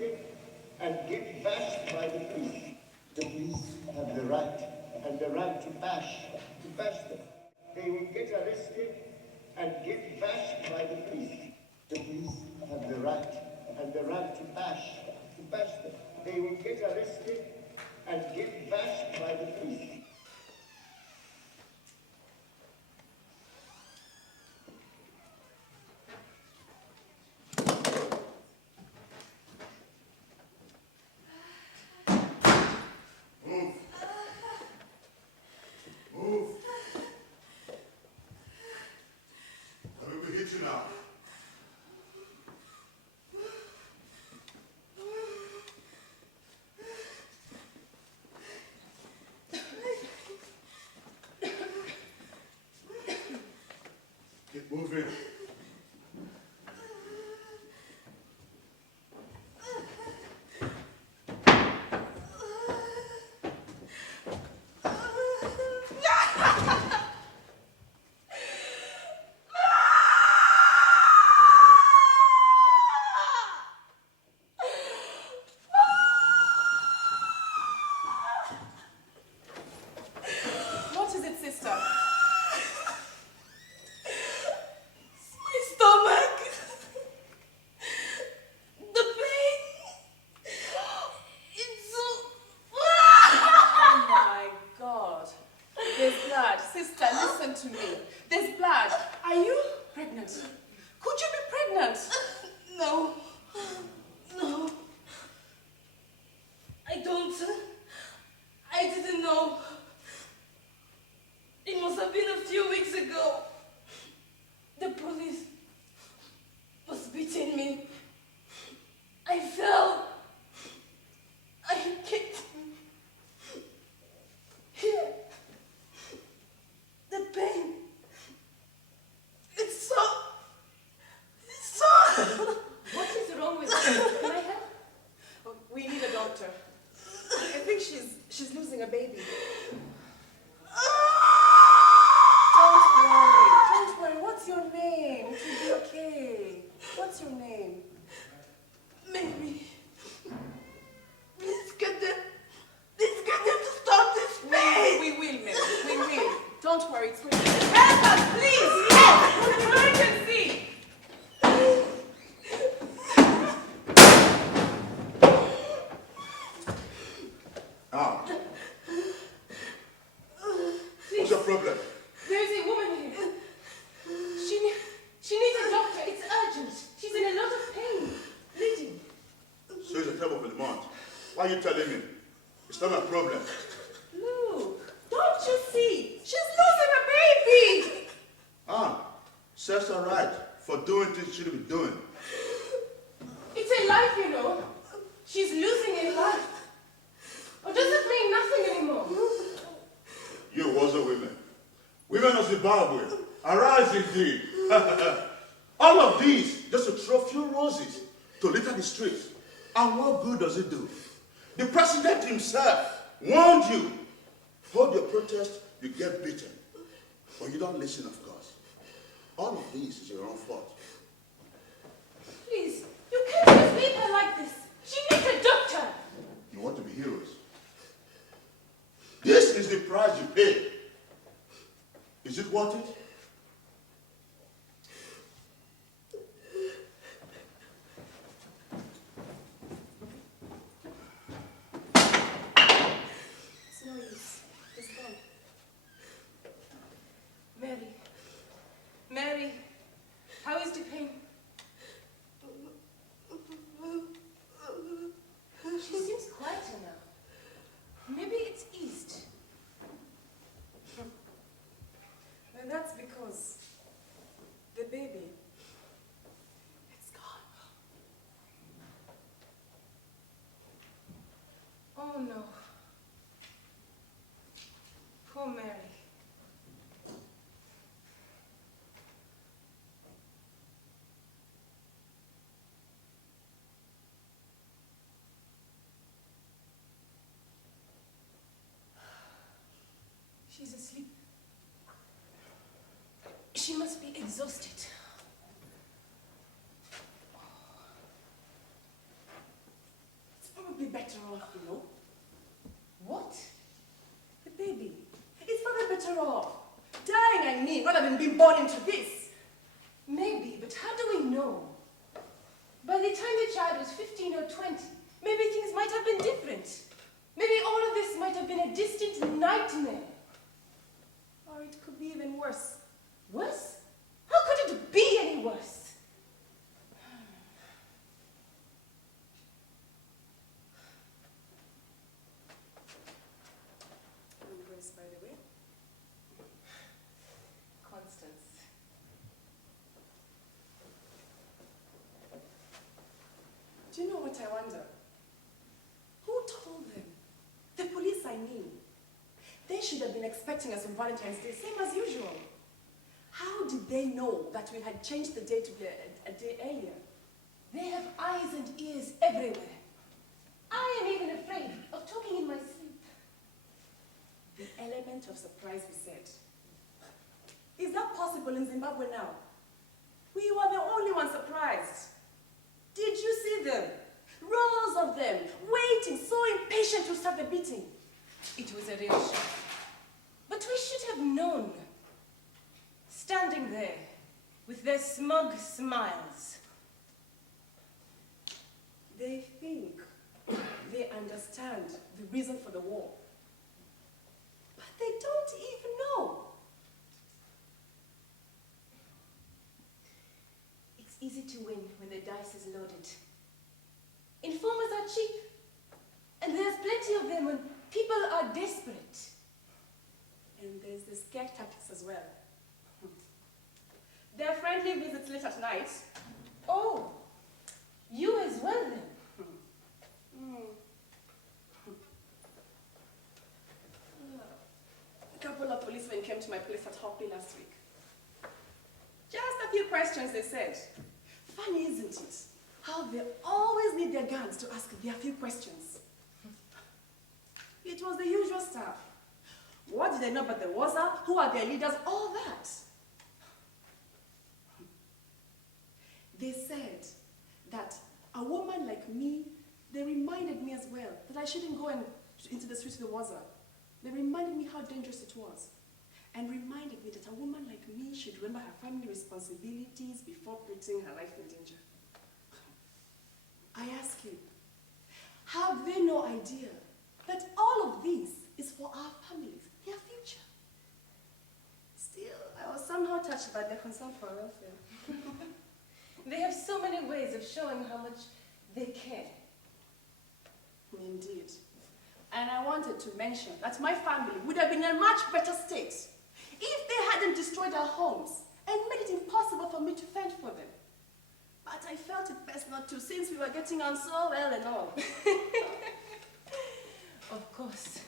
arrested and get bashed by the police. The police have the right to bash them. They will get arrested and get bashed by the police. The police have the right to bash them. They will get arrested and get bashed by the police. Move in. What is it, sister? She's losing a baby. Don't worry. What's your name? It will be okay. What's your name? Mary. Let's get them to stop this pain. We will, Mary. We will. Don't worry. It's going to help us, please. Yes. Emergency. What's your problem? There's a woman here. She needs a doctor. It's urgent. She's in a lot of pain. Bleeding. So it's a time of the month. Why are you telling me? It's not my problem. Look, don't you see? She's losing a baby. Seth's all right for doing things she shouldn't be doing. It's a life, you know. She's losing a life. Or does it mean nothing anymore? You Woza women. Women of Zimbabwe, arise indeed. All of these just to throw a few roses to litter the streets. And what good does it do? The president himself warned you. Hold your protest, you get beaten. But you don't listen, of course. All of this is your own fault. Please, you can't just leave her like this. She needs a doctor. You want to be heroes. This is the price you pay. Is it worth it? It's no use. It's gone. Mary, how is the pain? She seems quieter now. Maybe it's eased. And that's because the baby, it's gone. Oh no. Poor Mary. She's asleep. She must be exhausted. better off, you know. What? The baby. It's far better off. Dying, I mean, rather than being born into this. Maybe, but how do we know? By the time the child was 15 or 20, Maybe things might have been different. maybe all of this might have been a distant nightmare. Or it could be even worse. Worse? How could it be any worse? Grace, by the way. Constance. Do you know what I wonder? Who told them? The police, I mean. They should have been expecting us on Valentine's Day, same as usual. How did they know that we had changed the date to be a day earlier? They have eyes and ears everywhere. I am even afraid of talking in my sleep. The element of surprise, we said. Is that possible in Zimbabwe now? We were the only ones surprised. Did you see them? Rows of them, waiting, so impatient to start the beating. It was a real shock. But we should have known. Standing there, with their smug smiles. They think they understand the reason for the war. But they don't even know. It's easy to win when the dice is loaded. Informers are cheap. And there's plenty of them when people are desperate. And there's the scare tactics as well. Their friendly visits late at night. Oh, you as well then. A couple of policemen came to my place at Hopley last week. Just a few questions, they said. Funny, isn't it? How they always need their guns to ask their few questions. It was the usual stuff. What did they know about the Woza? Who are their leaders? All that. They said that a woman like me, they reminded me as well that I shouldn't go into the streets of the Woza. They reminded me how dangerous it was. And reminded me that a woman like me should remember her family responsibilities before putting her life in danger. I ask you, have they no idea that all of this is for our families, their future? Still, I was somehow touched by their concern for our welfare. They have so many ways of showing how much they care. Indeed. And I wanted to mention that my family would have been in a much better state if they hadn't destroyed our homes and made it impossible for me to fend for them. But I felt it best not to, since we were getting on so well and all. Of course.